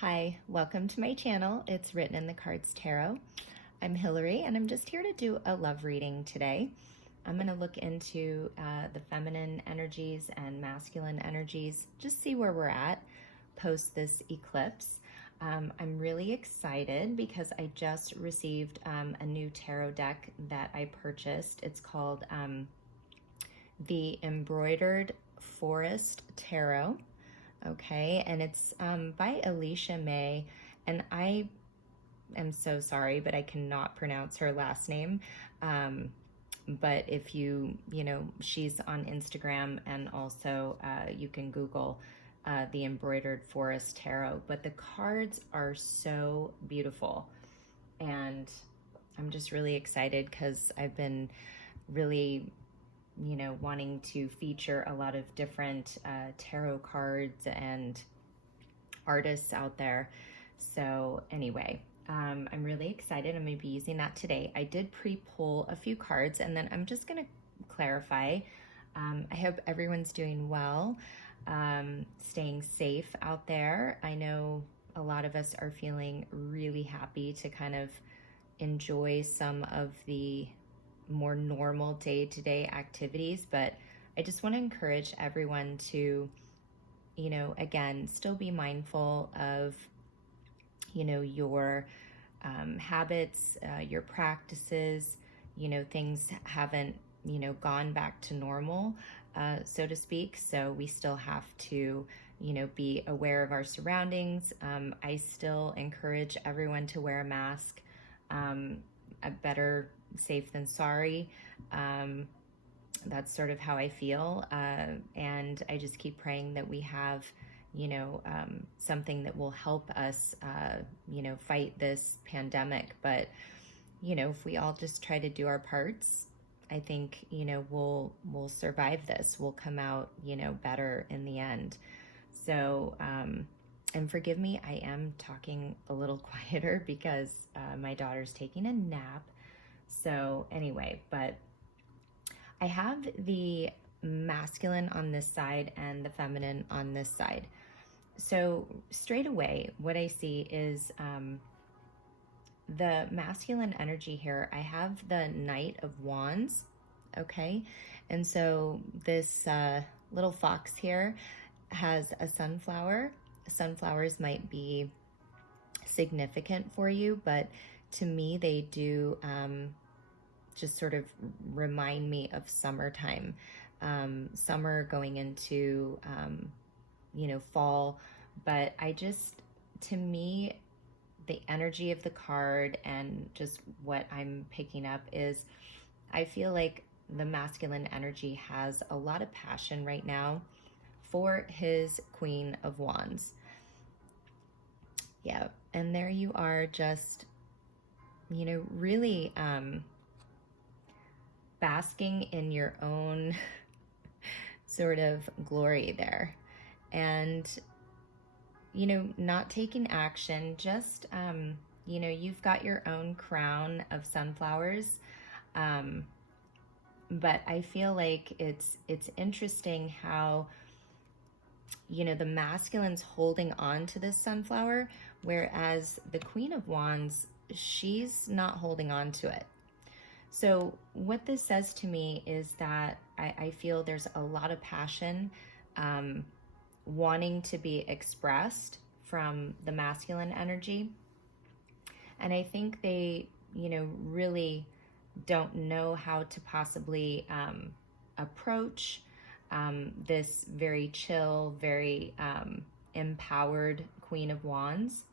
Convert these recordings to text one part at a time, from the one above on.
Hi, welcome to my channel. It's Written in the Cards Tarot. I'm Hillary and I'm just here to do a love reading today. I'm going to look into the feminine energies and masculine energies, just see where we're at post this eclipse. I'm really excited because I just received a new tarot deck that I purchased. It's called the Embroidered Forest Tarot. Okay, and it's by Alicia May, and I am so sorry, but I cannot pronounce her last name. But if you know, she's on Instagram, and also you can Google the Embroidered Forest Tarot. But the cards are so beautiful, and I'm just really excited because I've been really wanting to feature a lot of different tarot cards and artists out there. So anyway, I'm really excited. I'm going to be using that today. I did pre-pull a few cards, and then I'm just going to clarify. I hope everyone's doing well, staying safe out there. I know a lot of us are feeling really happy to kind of enjoy some of the more normal day-to-day activities, but I just want to encourage everyone to, again, still be mindful of, your habits, your practices. Things haven't, gone back to normal, so to speak. So we still have to, be aware of our surroundings. I still encourage everyone to wear a mask. A better safe than sorry. That's sort of how I feel. And I just keep praying that we have, something that will help us, fight this pandemic. But, if we all just try to do our parts, I think, we'll survive this. We'll come out, better in the end. So, and forgive me, I am talking a little quieter because my daughter's taking a nap. So anyway, but I have the masculine on this side and the feminine on this side. So straight away, what I see is the masculine energy here. I have the Knight of Wands, okay? And so this little fox here has a sunflower. Sunflowers might be significant for you, but to me, they do just sort of remind me of summertime, summer going into, fall. But to me, the energy of the card and just what I'm picking up is I feel like the masculine energy has a lot of passion right now for his Queen of Wands. Yeah, and there you are, just really basking in your own sort of glory there, and not taking action, just you've got your own crown of sunflowers, but I feel like it's interesting how the masculine's holding on to this sunflower, whereas the Queen of Wands, she's not holding on to it. So what this says to me is that I feel there's a lot of passion wanting to be expressed from the masculine energy. And I think they, really don't know how to possibly approach this very chill, very empowered Queen of Wands.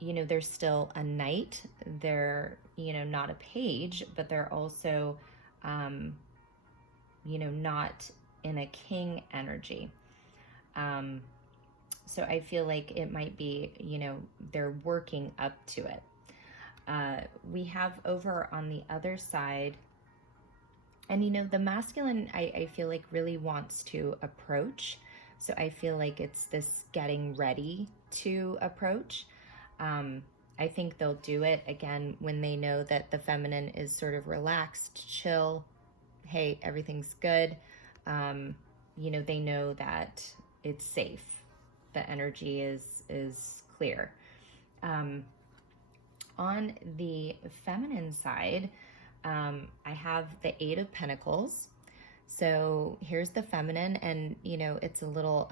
They're still a knight. They're, not a page, but they're also, not in a king energy. So I feel like it might be, they're working up to it. We have over on the other side, and the masculine, I feel like really wants to approach. So I feel like it's this getting ready to approach. I think they'll do it again when they know that the feminine is sort of relaxed, chill. Hey, everything's good. They know that it's safe. the energy is clear. On the feminine side, I have the Eight of Pentacles. So here's the feminine, and you know, it's a little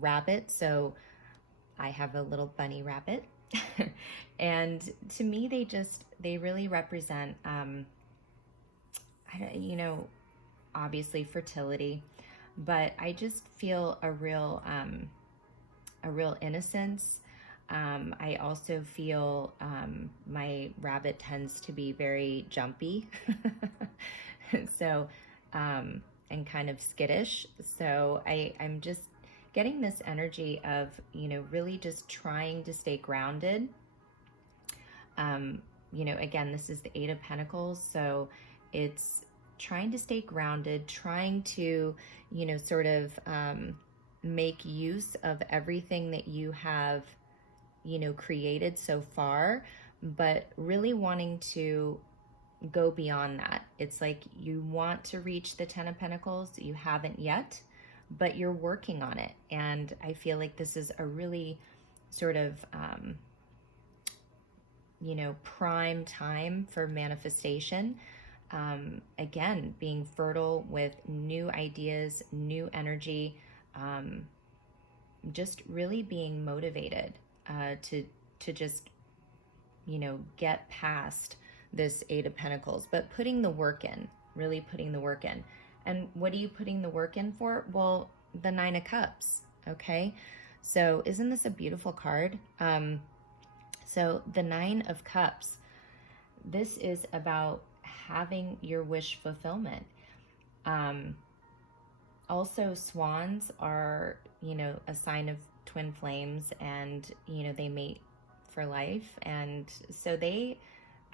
rabbit. So I have a little bunny rabbit. And to me, they really represent, you know, obviously fertility, but I just feel a real innocence. I also feel my rabbit tends to be very jumpy, so and kind of skittish. So I'm just getting this energy of, you know, really just trying to stay grounded. You know, again, this is the Eight of Pentacles, so it's trying to stay grounded, trying to, you know, sort of make use of everything that you have, you know, created so far, but really wanting to go beyond that. It's like you want to reach the Ten of Pentacles, you haven't yet, but you're working on it. And I feel like this is a really sort of, you know, prime time for manifestation. Again, being fertile with new ideas, new energy, just really being motivated to just, you know, get past this Eight of Pentacles, but putting the work in, really putting the work in. And what are you putting the work in for? Well, the Nine of Cups, okay? So isn't this a beautiful card? So the Nine of Cups, this is about having your wish fulfillment. Also, swans are, you know, a sign of twin flames, and, you know, they mate for life. And so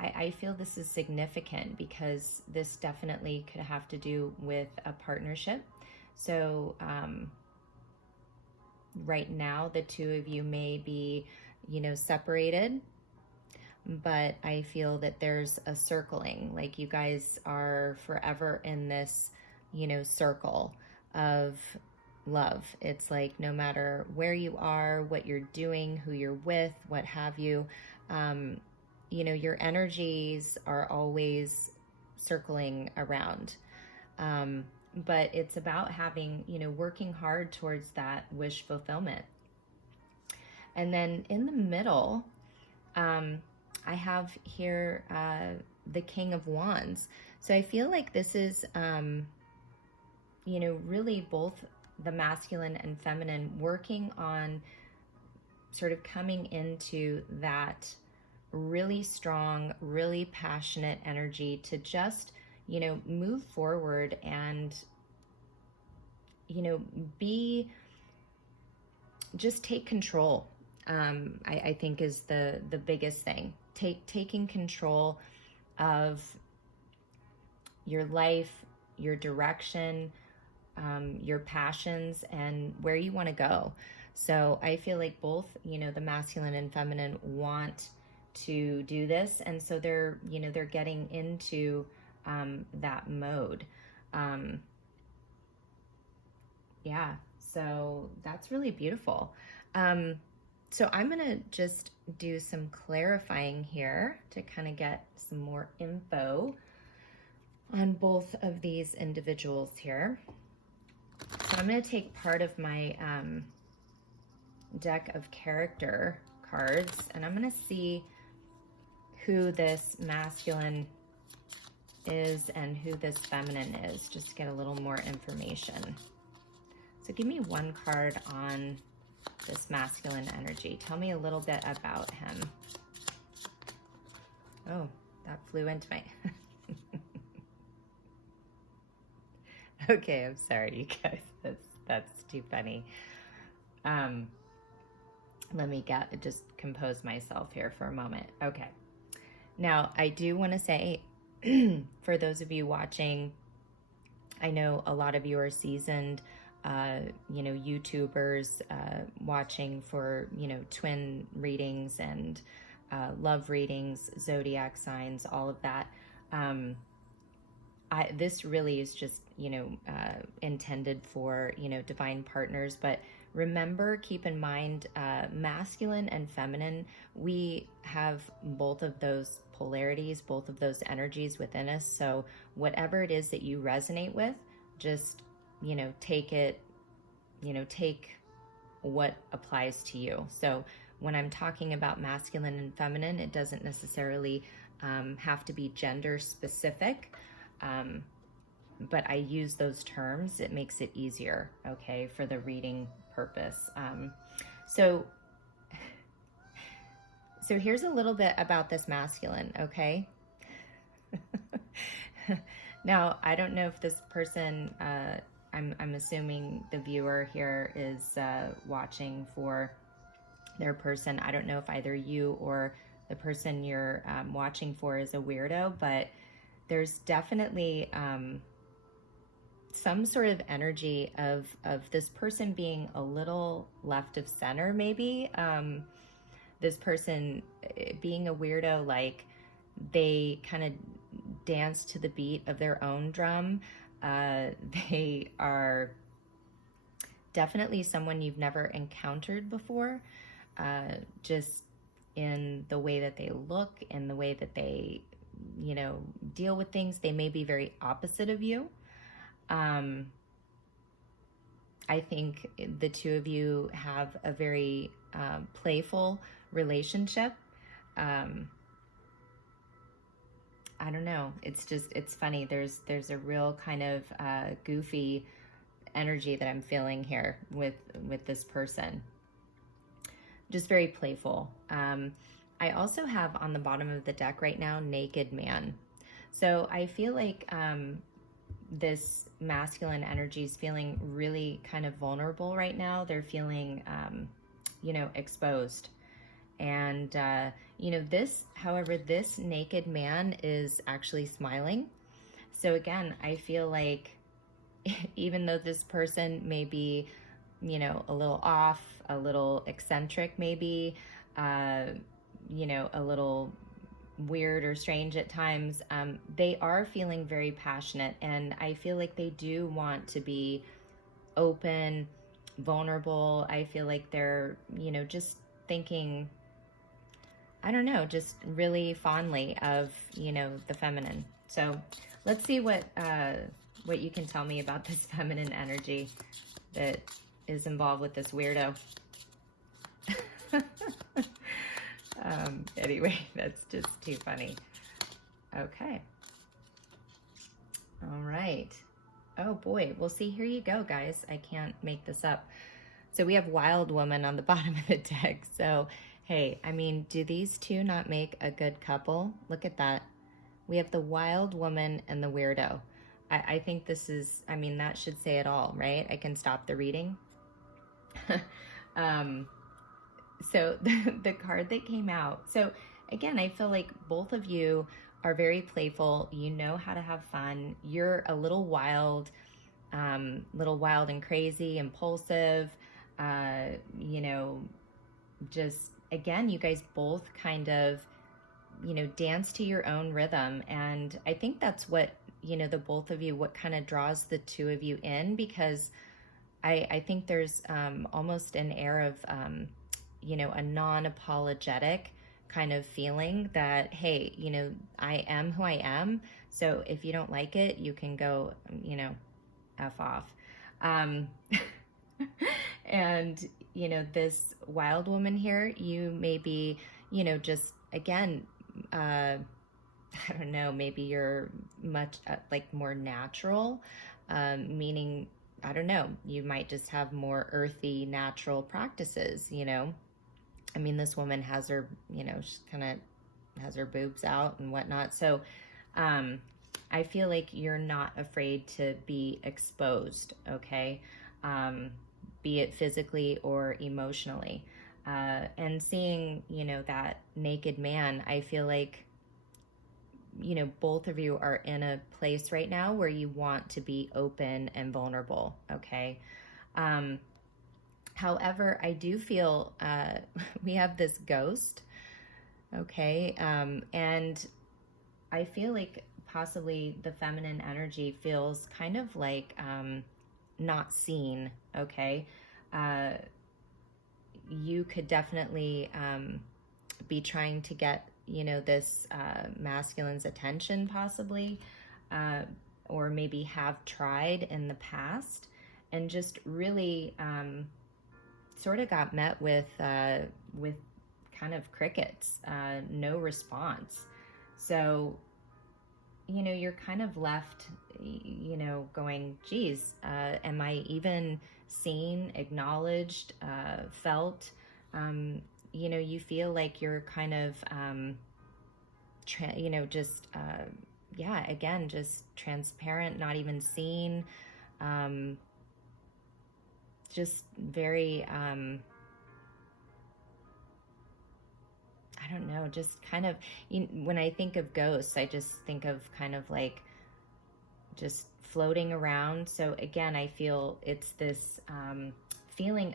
I feel this is significant because this definitely could have to do with a partnership. So right now, the two of you may be, you know, separated, but I feel that there's a circling, like you guys are forever in this, you know, circle of love. It's like no matter where you are, what you're doing, who you're with, what have you, you know, your energies are always circling around. But it's about having, you know, working hard towards that wish fulfillment. And then in the middle, I have here the King of Wands. So I feel like this is, you know, really both the masculine and feminine working on sort of coming into that really strong, really passionate energy to just, you know, move forward and, you know, just take control. I think is the biggest thing. Taking control of your life, your direction, your passions, and where you want to go. So I feel like both, you know, the masculine and feminine want to do this, and so they're, you know, they're getting into that mode. Yeah, so that's really beautiful. So I'm gonna just do some clarifying here to kind of get some more info on both of these individuals here. So I'm going to take part of my deck of character cards, and I'm going to see who this masculine is and who this feminine is, just to get a little more information. So give me one card on this masculine energy. Tell me a little bit about him. Oh, that flew into my... Okay, I'm sorry, you guys. That's too funny. Let me just compose myself here for a moment. Okay. Now, I do want to say, for those of you watching, I know a lot of you are seasoned, you know, YouTubers watching for, you know, twin readings and love readings, zodiac signs, all of that. this really is just, intended for, divine partners. But remember, keep in mind, masculine and feminine, we have both of those polarities, both of those energies within us. So whatever it is that you resonate with, just, take it, take what applies to you. So when I'm talking about masculine and feminine, it doesn't necessarily have to be gender specific. But I use those terms. It makes it easier, okay, for the reading purpose. So here's a little bit about this masculine, okay? Now, I don't know if this person, I'm assuming the viewer here is watching for their person. I don't know if either you or the person you're watching for is a weirdo, but there's definitely some sort of energy of this person being a little left of center, maybe. This person being a weirdo, like they kind of dance to the beat of their own drum. They are definitely someone you've never encountered before, just in the way that they look, in the way that they, deal with things. They may be very opposite of you. I think the two of you have a very playful relationship. I don't know. It's funny. There's a real kind of goofy energy that I'm feeling here with this person. Just very playful. I also have on the bottom of the deck right now, Naked Man. So I feel like this masculine energy is feeling really kind of vulnerable right now. They're feeling, exposed. And, however, this naked man is actually smiling. So again, I feel like even though this person may be, a little off, a little eccentric, maybe, a little weird or strange at times, they are feeling very passionate. And I feel like they do want to be open, vulnerable. I feel like they're, just thinking, I don't know, just really fondly of, the feminine. So let's see what you can tell me about this feminine energy that is involved with this weirdo. Anyway, that's just too funny. Okay. All right. Oh boy. Well, see, here you go, guys. I can't make this up. So we have Wild Woman on the bottom of the deck. So, hey, I mean, do these two not make a good couple? Look at that. We have the Wild Woman and the Weirdo. I think this is, I mean, that should say it all, right? I can stop the reading. So the card that came out. So again, I feel like both of you are very playful. You know how to have fun. You're a little wild and crazy, impulsive, just, again, you guys both kind of, dance to your own rhythm. And I think that's what, the both of you, what kind of draws the two of you in, because I think there's almost an air of, a non-apologetic kind of feeling that, hey, I am who I am. So if you don't like it, you can go, F off. And, this wild woman here, you may be, just, again, I don't know, maybe you're much more natural, meaning, I don't know, you might just have more earthy, natural practices, I mean, this woman has her, she kind of has her boobs out and whatnot. So I feel like you're not afraid to be exposed, okay? Be it physically or emotionally. And seeing, that naked man, I feel like, both of you are in a place right now where you want to be open and vulnerable, okay? However, I do feel we have this ghost, okay? And I feel like possibly the feminine energy feels kind of like not seen, okay? You could definitely be trying to get, you know, this masculine's attention possibly, or maybe have tried in the past and just really sort of got met with kind of crickets, no response. So, you know, you're kind of left, you know, going, geez, am I even seen, acknowledged, felt? You know, you feel like you're kind of, you know, just, yeah, again, just transparent, not even seen, just very, I don't know, just kind of, when I think of ghosts, I just think of kind of like just floating around. So again, I feel it's this feeling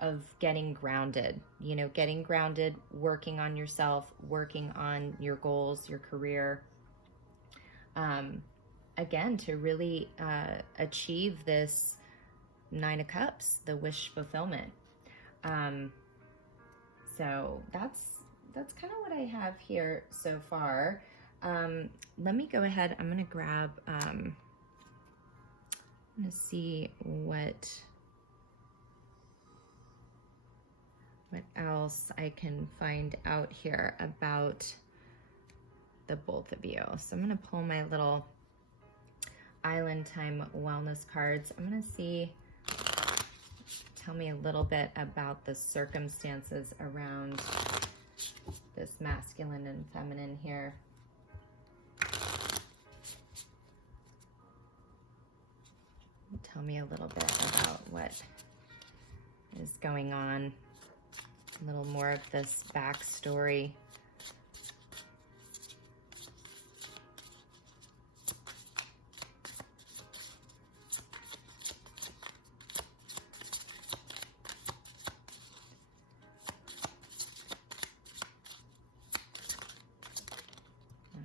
of getting grounded, you know, getting grounded, working on yourself, working on your goals, your career, again, to really achieve this Nine of Cups, the wish fulfillment. So that's kind of what I have here so far. Let me go ahead. I'm going to grab, I'm going to see what else I can find out here about the both of you. So I'm going to pull my little Island Time Wellness cards. I'm going to see, tell me a little bit about the circumstances around this masculine and feminine here. Tell me a little bit about what is going on. A little more of this backstory.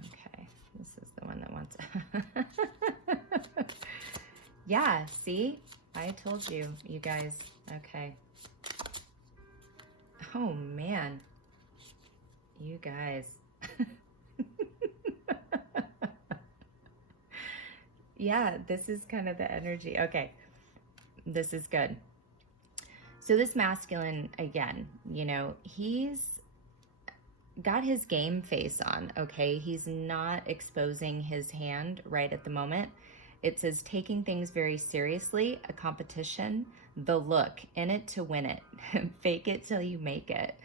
Okay, this is the one that wants yeah, see? I told you, you guys. Okay. Oh, man. You guys. Yeah, this is kind of the energy. Okay. This is good. So this masculine, again, you know, he's got his game face on, okay? He's not exposing his hand right at the moment. It says taking things very seriously, a competition, the look, in it to win it, fake it till you make it.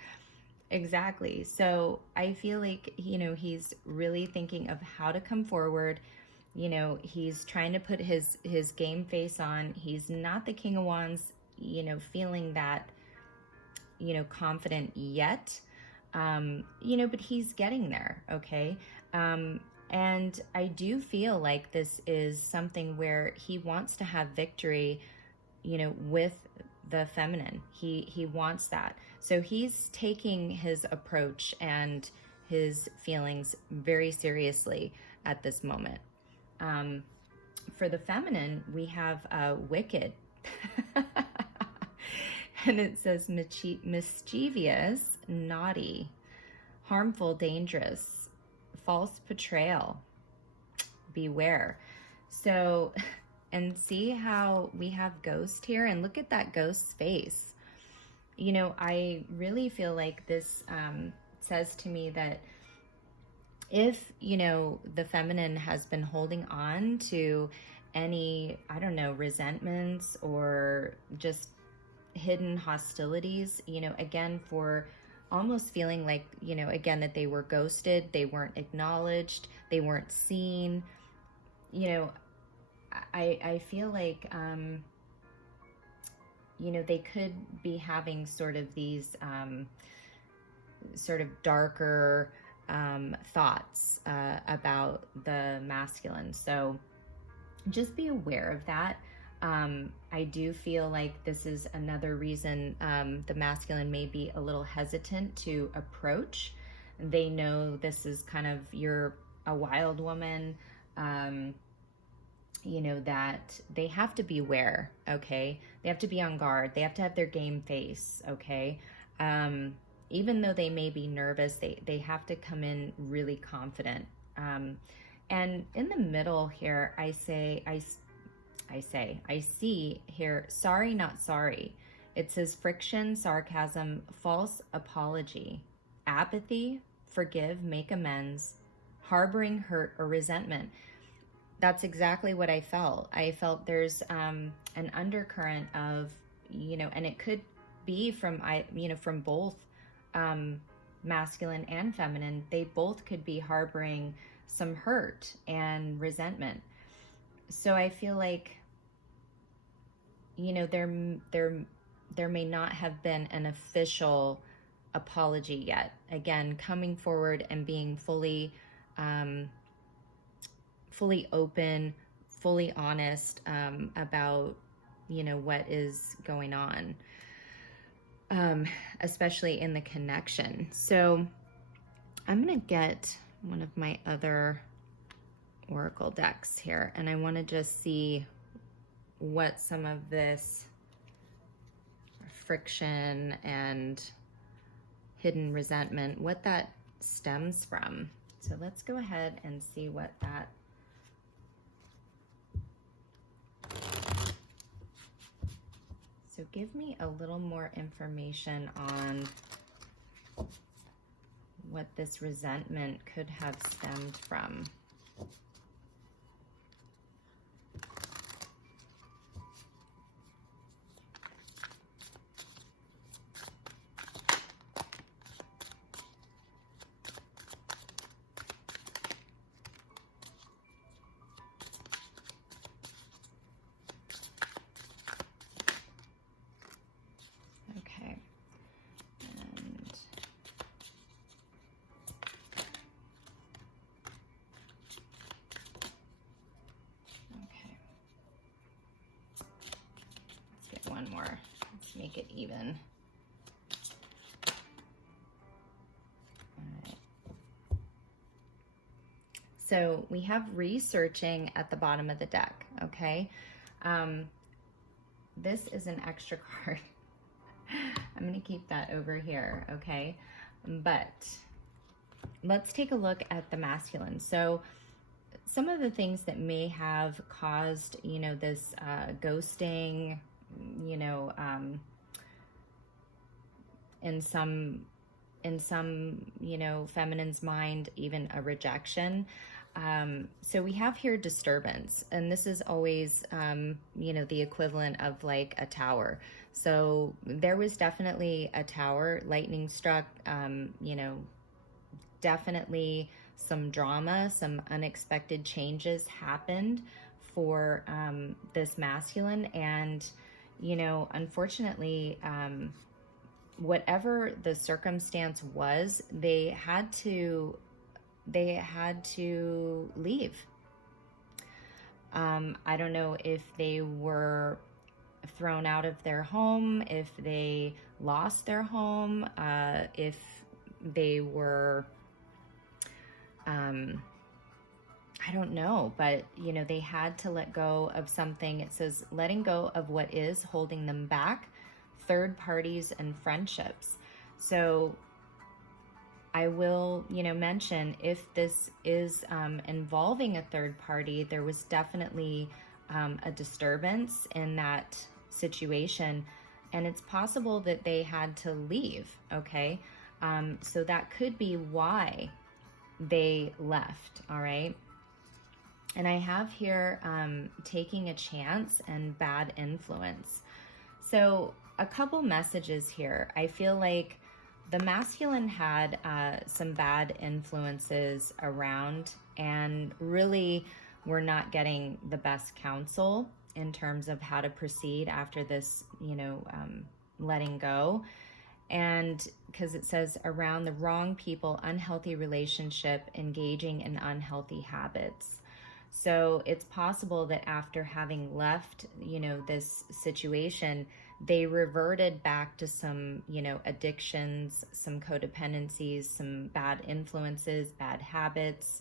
Exactly. So I feel like, you know, he's really thinking of how to come forward. You know, he's trying to put his game face on. He's not the King of Wands, you know, feeling that, you know, confident yet, you know, but he's getting there. Okay. And I do feel like this is something where he wants to have victory, you know, with the feminine. He wants that. So he's taking his approach and his feelings very seriously at this moment. For the feminine, we have Wicked. And it says mischievous, naughty, harmful, dangerous, false portrayal, beware. So, and see how we have ghost here, and look at that ghost's face. You know, I really feel like this says to me that if, you know, the feminine has been holding on to any, I don't know, resentments or just hidden hostilities, you know, again, for almost feeling like, you know, again, that they were ghosted, they weren't acknowledged, they weren't seen, you know, I feel like, you know, they could be having sort of these sort of darker thoughts about the masculine. So just be aware of that. I do feel like this is another reason the masculine may be a little hesitant to approach. They know this is kind of, you're a wild woman, you know, that they have to beware, okay? They have to be on guard. They have to have their game face, okay? Even though they may be nervous, they have to come in really confident. And in the middle here, I see here, sorry, not sorry. It says friction, sarcasm, false apology, apathy, forgive, make amends, harboring hurt or resentment. That's exactly what I felt. I felt there's an undercurrent of, you know, and it could be from, you know, from both masculine and feminine. They both could be harboring some hurt and resentment. So I feel like, you know, there may not have been an official apology yet. Again, coming forward and being fully open, fully honest about, you know, what is going on, especially in the connection. So I'm going to get one of my other oracle decks here, and I want to just see what some of this friction and hidden resentment, what that stems from. So let's go ahead and see what that So give me a little more information on what this resentment could have stemmed from. One more. Let's make it even. All right. So we have researching at the bottom of the deck, okay? This is an extra card. I'm going to keep that over here, okay? But let's take a look at the masculine. So some of the things that may have caused, you know, this ghosting, you know, in some, you know, feminine's mind, even a rejection. So we have here disturbance, and this is always, you know, the equivalent of like a tower. So there was definitely a tower, lightning struck, you know, definitely some drama, some unexpected changes happened for this masculine. And you know, unfortunately, whatever the circumstance was, they had to leave. I don't know if they were thrown out of their home, if they lost their home, if they were, I don't know, but, you know, they had to let go of something. It says letting go of what is holding them back, third parties and friendships. So I will, you know, mention if this is involving a third party, there was definitely a disturbance in that situation, and it's possible that they had to leave, okay? So that could be why they left, all right? And I have here taking a chance and bad influence. So a couple messages here. I feel like the masculine had some bad influences around, and really we're not getting the best counsel in terms of how to proceed after this, you know, letting go. And because it says around the wrong people, unhealthy relationship, engaging in unhealthy habits. So it's possible that after having left, you know, this situation, they reverted back to some, you know, addictions, some codependencies, some bad influences, bad habits,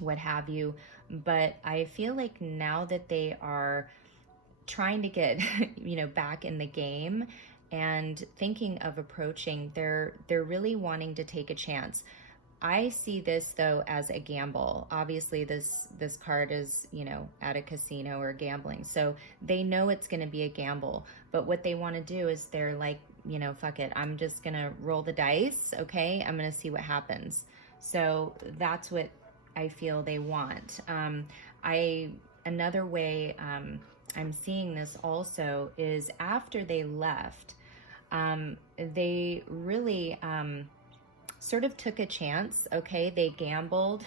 what have you. But I feel like now that they are trying to get, you know, back in the game and thinking of approaching, they're really wanting to take a chance. I see this though as a gamble. Obviously this card is, you know, at a casino or gambling. So they know it's going to be a gamble, but what they want to do is they're like, you know, fuck it. I'm just going to roll the dice. Okay. I'm going to see what happens. So that's what I feel they want. Another way, I'm seeing this also is after they left, they really, sort of took a chance, okay? They gambled,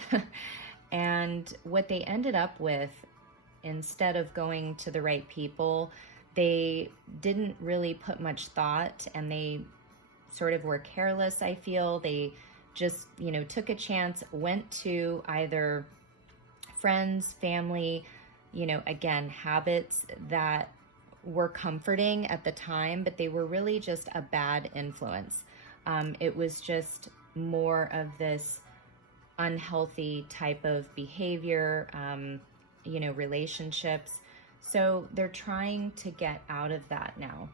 and what they ended up with, instead of going to the right people, they didn't really put much thought, and they sort of were careless, I feel. They just, you know, took a chance, went to either friends, family, you know, again, habits that were comforting at the time, but they were really just a bad influence. It was just more of this unhealthy type of behavior, you know, relationships. So they're trying to get out of that now.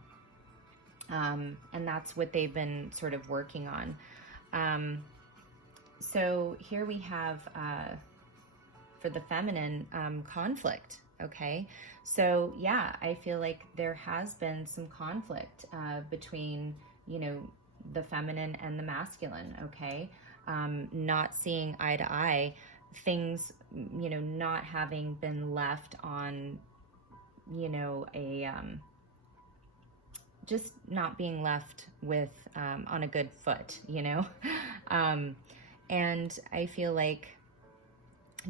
And that's what they've been sort of working on. So here we have, for the feminine, conflict. Okay. So yeah, I feel like there has been some conflict, between, you know, the feminine and the masculine, okay? Not seeing eye to eye, things, you know, not having been left on, you know, just not being left with, on a good foot, you know? And I feel like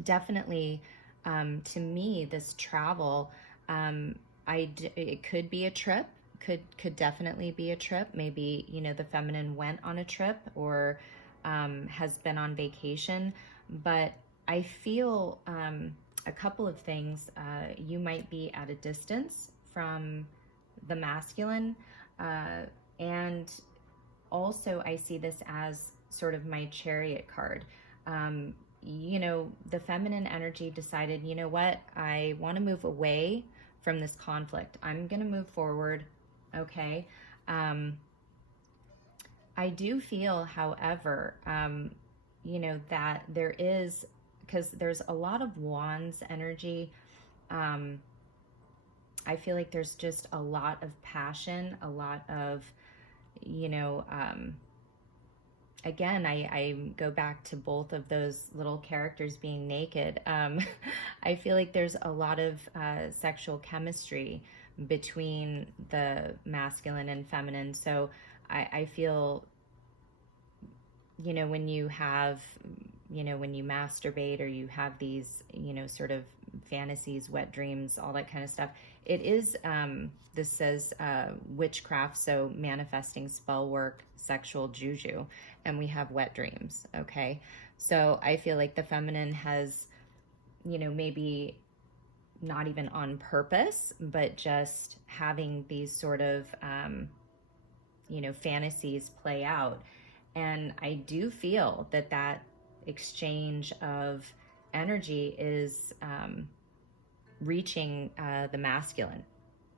definitely, to me, this travel, it could be a trip. Could definitely be a trip. Maybe, you know, the feminine went on a trip or has been on vacation. But I feel a couple of things. You might be at a distance from the masculine. And also I see this as sort of my Chariot card. You know, the feminine energy decided, you know what, I want to move away from this conflict. I'm going to move forward. Okay. I do feel, however, you know, that there is, because there's a lot of wands energy. I feel like there's just a lot of passion, a lot of, you know, again, I go back to both of those little characters being naked. I feel like there's a lot of sexual chemistry between the masculine and feminine. So I feel, you know, when you have, you know, when you masturbate or you have these, you know, sort of fantasies, wet dreams, all that kind of stuff, it is, this says witchcraft, so manifesting spell work, sexual juju, and we have wet dreams, okay? So I feel like the feminine has, you know, maybe not even on purpose, but just having these sort of, you know, fantasies play out. And I do feel that that exchange of energy is reaching the masculine.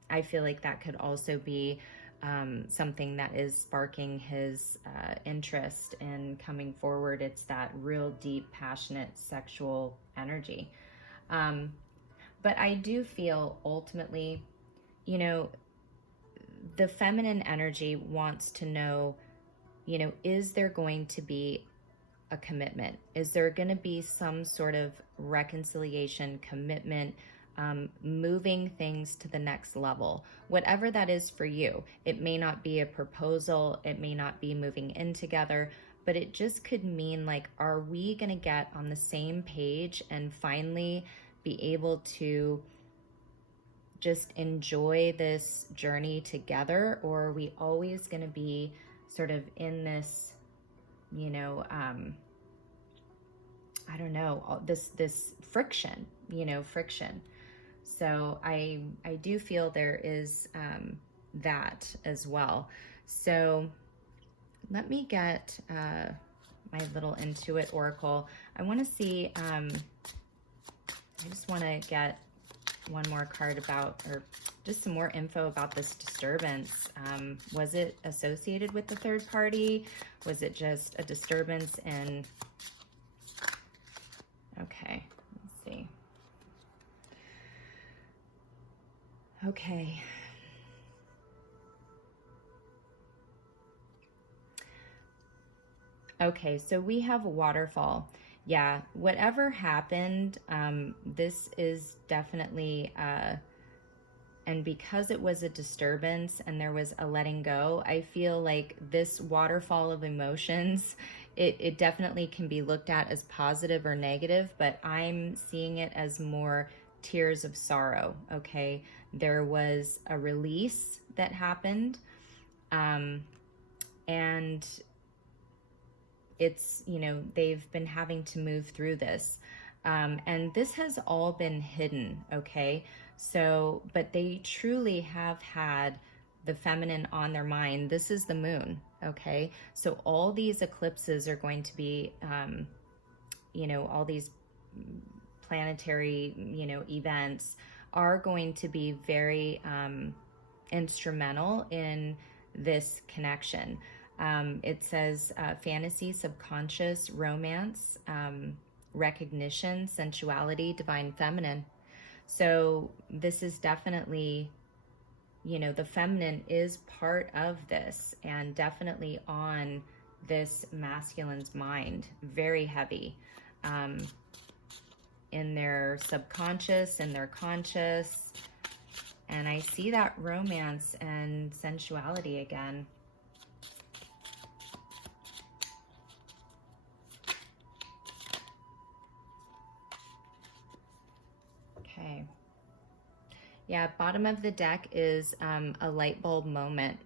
I feel like that could also be something that is sparking his interest in coming forward. It's that real deep, passionate, sexual energy. But I do feel ultimately, you know, the feminine energy wants to know, you know, is there going to be a commitment? Is there going to be some sort of reconciliation, commitment, moving things to the next level? Whatever that is for you. It may not be a proposal. It may not be moving in together, but it just could mean like, are we going to get on the same page and finally be able to just enjoy this journey together? Or are we always going to be sort of in this, you know, I don't know, this friction, you know, friction. So I do feel there is that as well. So let me get my little In2it Oracle. I want to see I just want to get one more card about, or just some more info about this disturbance. Was it associated with the third party? Was it just a disturbance in... Okay, let's see. Okay. Okay, so we have a waterfall. Yeah, whatever happened, this is definitely, and because it was a disturbance and there was a letting go, I feel like this waterfall of emotions, it definitely can be looked at as positive or negative, but I'm seeing it as more tears of sorrow, okay? There was a release that happened, and it's, you know, they've been having to move through this. And this has all been hidden, okay? So, but they truly have had the feminine on their mind. This is the moon, okay? So all these eclipses are going to be, you know, all these planetary, you know, events are going to be very instrumental in this connection. It says fantasy, subconscious, romance, recognition, sensuality, divine feminine. So this is definitely, you know, the feminine is part of this and definitely on this masculine's mind, very heavy, in their subconscious, in their conscious. And I see that romance and sensuality again. Okay. Yeah, bottom of the deck is a light bulb moment.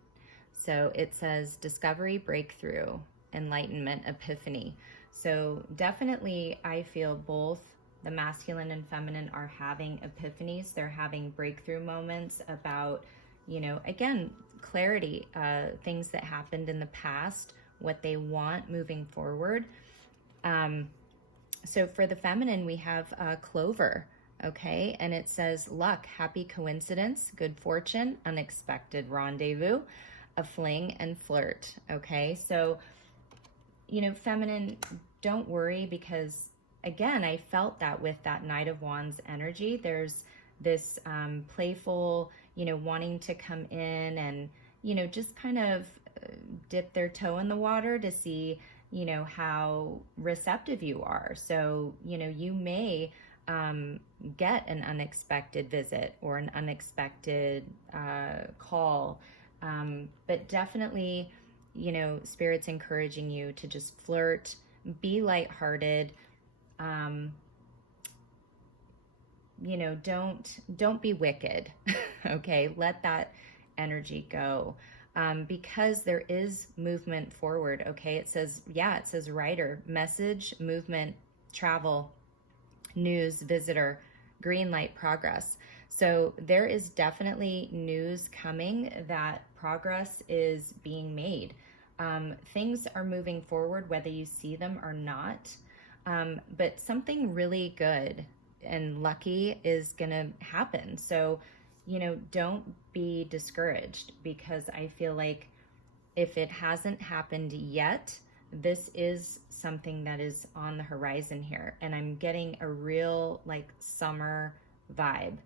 So it says discovery, breakthrough, enlightenment, epiphany. So definitely I feel both the masculine and feminine are having epiphanies. They're having breakthrough moments about, you know, again, clarity, things that happened in the past, what they want moving forward. So for the feminine, we have clover. Okay, and it says luck, happy coincidence, good fortune, unexpected rendezvous, a fling, and flirt. Okay, so, you know, feminine, don't worry, because again, I felt that with that Knight of Wands energy. There's this playful, you know, wanting to come in and, you know, just kind of dip their toe in the water to see, you know, how receptive you are. So, you know, you may get an unexpected visit or an unexpected call, but definitely, you know, Spirit's encouraging you to just flirt, be lighthearted, you know, don't be wicked. Okay, let that energy go, because there is movement forward. Okay, it says, yeah, it says writer, message, movement, travel, news, visitor, green light, progress. So there is definitely news coming that progress is being made. Things are moving forward, whether you see them or not. But something really good and lucky is going to happen. So, you know, don't be discouraged, because I feel like if it hasn't happened yet, this is something that is on the horizon here. And I'm getting a real like summer vibe.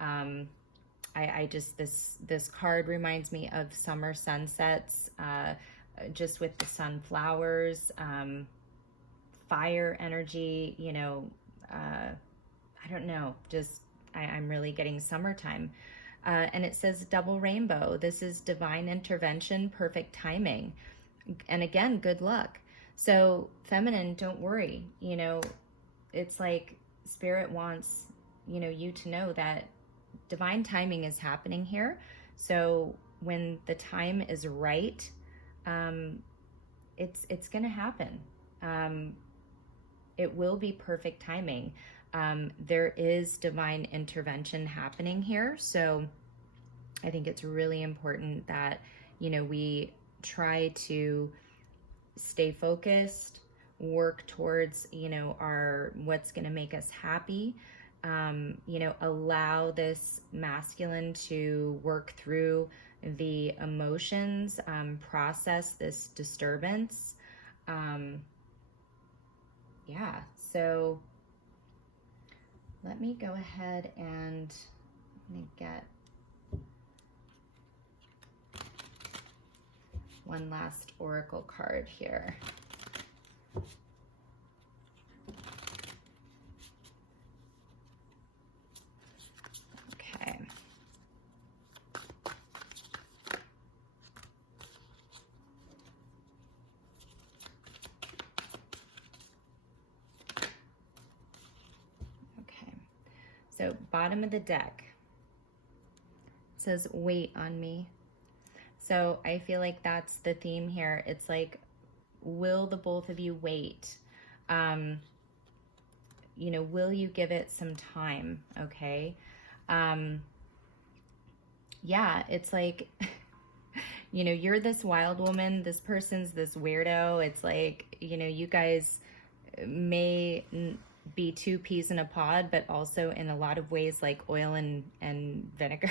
I just, this card reminds me of summer sunsets, just with the sunflowers, fire energy, you know, I don't know, just, I'm really getting summertime. And it says double rainbow. This is divine intervention, perfect timing. And again, good luck. So feminine, don't worry. You know, it's like Spirit wants, you know, you to know that divine timing is happening here. So when the time is right, it's going to happen. It will be perfect timing. There is divine intervention happening here. So I think it's really important that, you know, we try to stay focused, work towards, you know, what's going to make us happy, You know, allow this masculine to work through the emotions, process this disturbance. Yeah, so let me go ahead and let me get one last oracle card here. Okay. Okay. So bottom of the deck says wait on me. So I feel like that's the theme here. It's like, will the both of you wait? You know, will you give it some time? Okay. Yeah, it's like, you know, you're this wild woman, this person's this weirdo. It's like, you know, you guys may be two peas in a pod, but also in a lot of ways like oil and vinegar.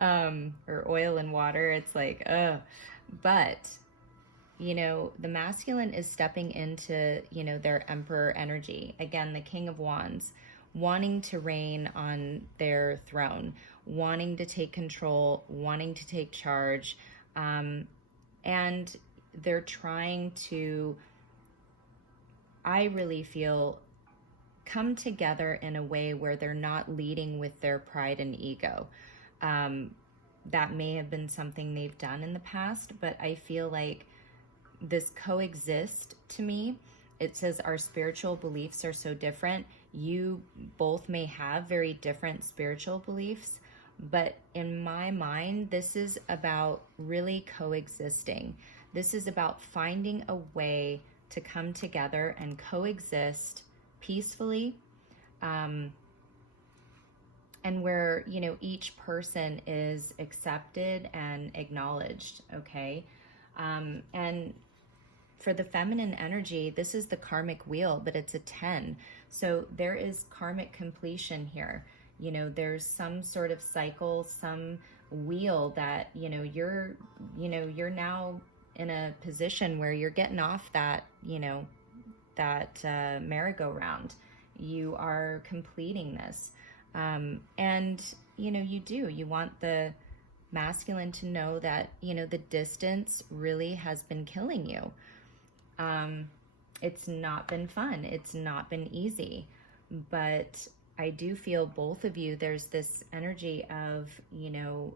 Or oil and water. It's like, but you know, the masculine is stepping into, you know, their emperor energy. Again, the King of Wands, wanting to reign on their throne, wanting to take control, wanting to take charge. And they're trying to, I really feel, come together in a way where they're not leading with their pride and ego. That may have been something they've done in the past, but I feel like this coexist to me. It says our spiritual beliefs are so different. You both may have very different spiritual beliefs, but in my mind, this is about really coexisting. This is about finding a way to come together and coexist peacefully, and where, you know, each person is accepted and acknowledged, okay? And for the feminine energy, this is the karmic wheel, but it's a 10. So there is karmic completion here. You know, there's some sort of cycle, some wheel that, you know, you're now in a position where you're getting off that, you know, that merry-go-round. You are completing this. And, you know, you want the masculine to know that, you know, the distance really has been killing you. It's not been fun. It's not been easy, but I do feel both of you, there's this energy of, you know,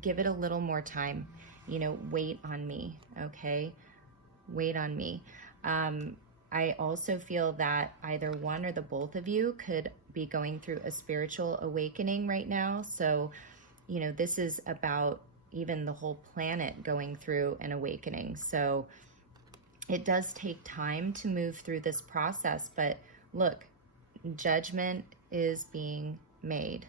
give it a little more time, you know, wait on me. Okay. Wait on me. I also feel that either one or the both of you could be going through a spiritual awakening right now. So, you know, this is about even the whole planet going through an awakening. So it does take time to move through this process, but look, judgment is being made.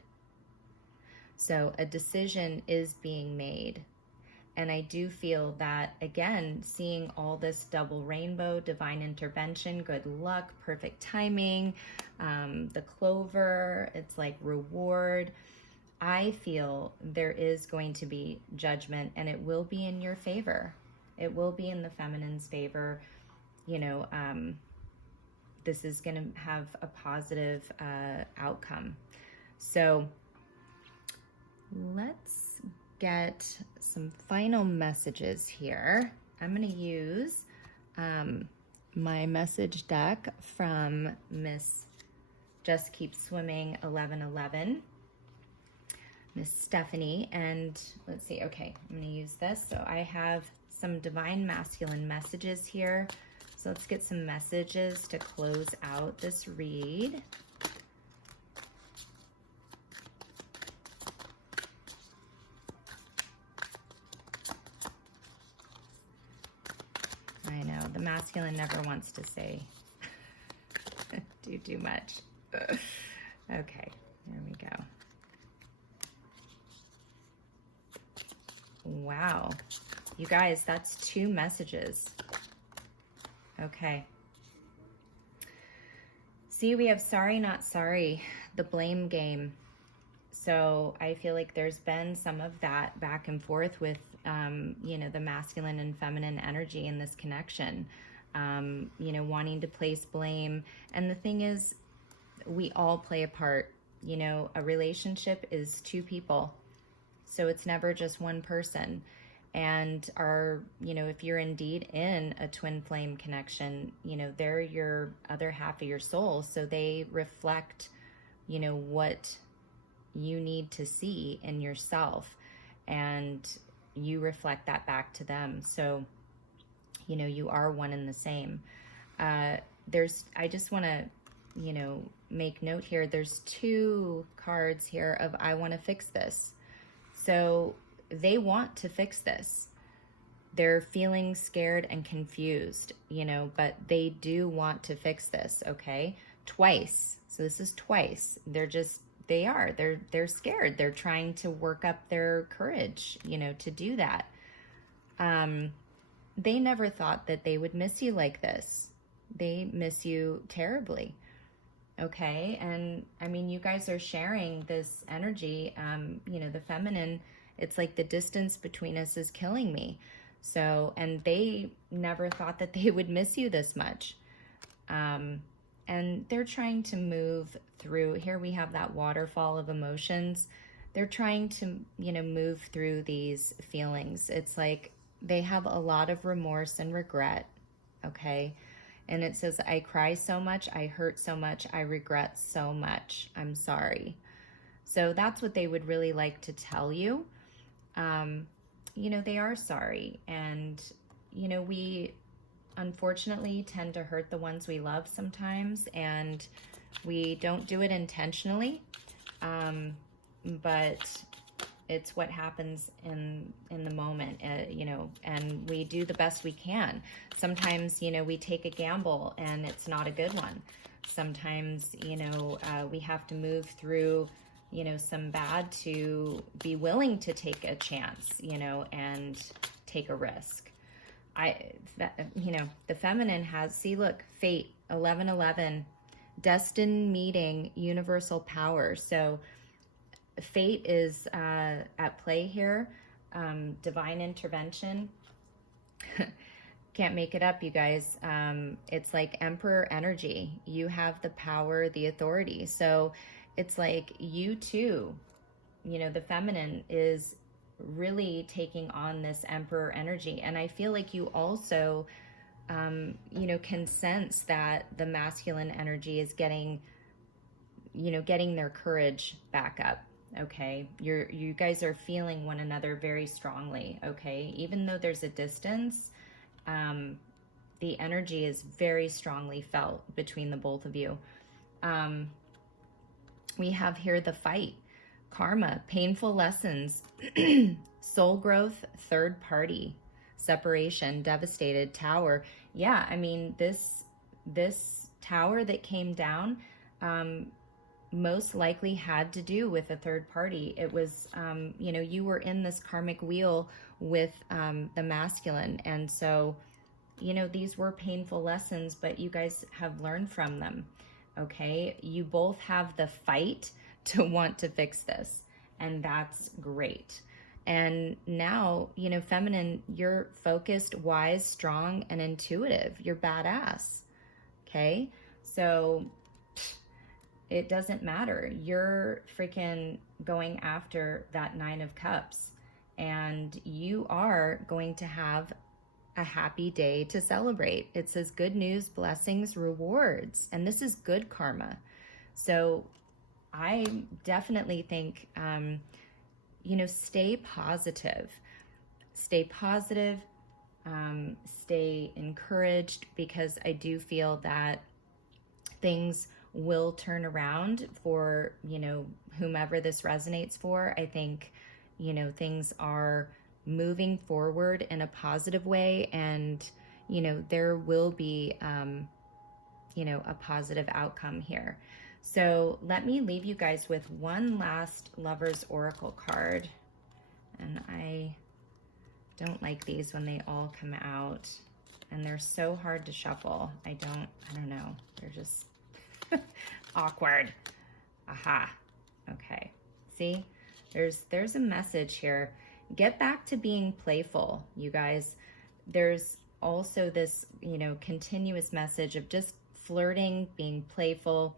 So a decision is being made. And I do feel that, again, seeing all this double rainbow, divine intervention, good luck, perfect timing, the clover, it's like reward. I feel there is going to be judgment, and it will be in your favor. It will be in the feminine's favor. You know, this is going to have a positive outcome. So let's get some final messages here. I'm going to use my message deck from Miss Just Keep Swimming 1111, Miss Stephanie, and let's see. Okay, I'm going to use this. So I have some divine masculine messages here. So let's get some messages to close out this read. I know, the masculine never wants to say do too much. Okay, there we go. Wow. You guys, that's 2 messages. Okay. See, we have sorry, not sorry, the blame game. So I feel like there's been some of that back and forth with, you know, the masculine and feminine energy in this connection, you know, wanting to place blame. And the thing is, we all play a part. You know, a relationship is two people. So it's never just one person. And you know, if you're indeed in a twin flame connection, you know, they're your other half of your soul. So they reflect, you know, what you need to see in yourself, and you reflect that back to them. So, you know, you are one and the same. I just want to, you know, make note here. There's two cards here of I want to fix this. So they want to fix this. They're feeling scared and confused, you know, but they do want to fix this, okay? Twice. So this is twice. They're scared. They're trying to work up their courage, you know, to do that. They never thought that they would miss you like this. They miss you terribly. Okay. And I mean, you guys are sharing this energy, you know, the feminine, it's like the distance between us is killing me. So, and they never thought that they would miss you this much. And they're trying to move through, here we have that waterfall of emotions. They're trying to, you know, move through these feelings. It's like they have a lot of remorse and regret, okay? And it says, I cry so much, I hurt so much, I regret so much, I'm sorry. So that's what they would really like to tell you. You know, they are sorry. And, you know, we unfortunately tend to hurt the ones we love sometimes, and we don't do it intentionally, but it's what happens in the moment, you know, and we do the best we can. Sometimes, you know, we take a gamble and it's not a good one. Sometimes, you know, we have to move through, you know, some bad to be willing to take a chance, you know, and take a risk. You know, the feminine has, see, look, fate, 1111, destined meeting, universal power. So fate is at play here, divine intervention. Can't make it up, you guys. It's like emperor energy. You have the power, the authority. So it's like you too, you know, the feminine is really taking on this emperor energy. And I feel like you also, you know, can sense that the masculine energy is getting, you know, getting their courage back up. Okay. You guys are feeling one another very strongly. Okay. Even though there's a distance, the energy is very strongly felt between the both of you. We have here the fight, karma, painful lessons, soul growth, third party, separation, devastated, tower. Yeah, I mean, this tower that came down most likely had to do with a third party. It was, you know, you were in this karmic wheel with the masculine. And so, you know, these were painful lessons, but you guys have learned from them. Okay, you both have the fight to want to fix this, and that's great. And now, you know, feminine, you're focused, wise, strong, and intuitive. You're badass. Okay, so it doesn't matter. You're freaking going after that 9 of Cups, and you are going to have a happy day to celebrate. It says good news, blessings, rewards, and this is good karma. So I definitely think, you know, stay positive, stay encouraged, because I do feel that things will turn around for, you know, whomever this resonates for. I think, you know, things are moving forward in a positive way, and, you know, there will be, you know, a positive outcome here. So let me leave you guys with one last Lover's Oracle card. And I don't like these when they all come out, and they're so hard to shuffle. I don't know. They're just, Awkward. Aha. Okay. See, there's a message here. Get back to being playful, you guys. There's also this, you know, continuous message of just flirting, being playful.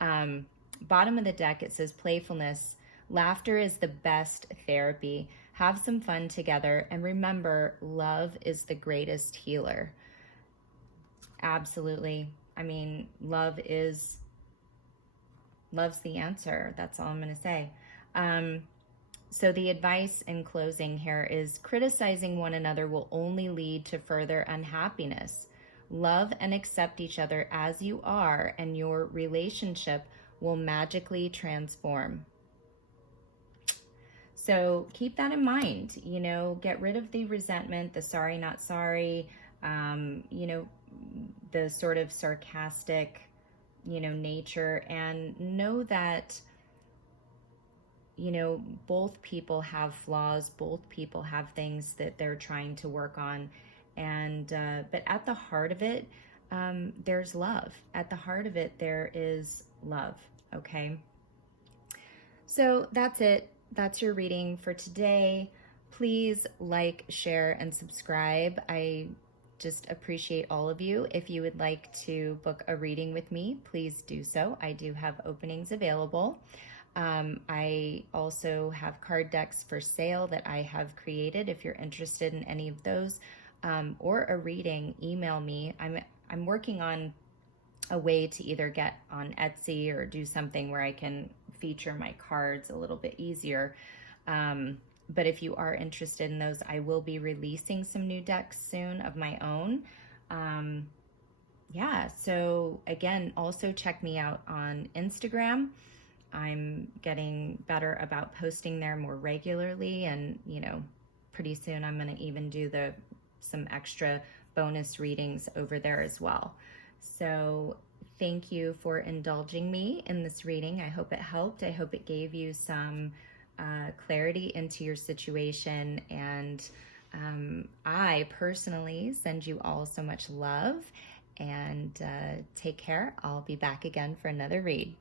Bottom of the deck, it says playfulness. Laughter is the best therapy. Have some fun together. And remember, love is the greatest healer. Absolutely. I mean, love's the answer. That's all I'm going to say. So the advice in closing here is criticizing one another will only lead to further unhappiness. Love and accept each other as you are, and your relationship will magically transform. So keep that in mind, you know, get rid of the resentment, the sorry, not sorry, you know, the sort of sarcastic, you know, nature, and know that, you know, both people have flaws, both people have things that they're trying to work on. And, but at the heart of it, there's love. At the heart of it, there is love. Okay. So that's it. That's your reading for today. Please like, share, and subscribe. I just appreciate all of you. If you would like to book a reading with me, please do so. I do have openings available. I also have card decks for sale that I have created. If you're interested in any of those, or a reading, email me. I'm working on a way to either get on Etsy or do something where I can feature my cards a little bit easier. But if you are interested in those, I will be releasing some new decks soon of my own. Yeah, so again, also check me out on Instagram. I'm getting better about posting there more regularly, and you know, pretty soon I'm going to even do some extra bonus readings over there as well. So thank you for indulging me in this reading. I hope it helped. I hope it gave you some clarity into your situation, and I personally send you all so much love, and take care. I'll be back again for another read.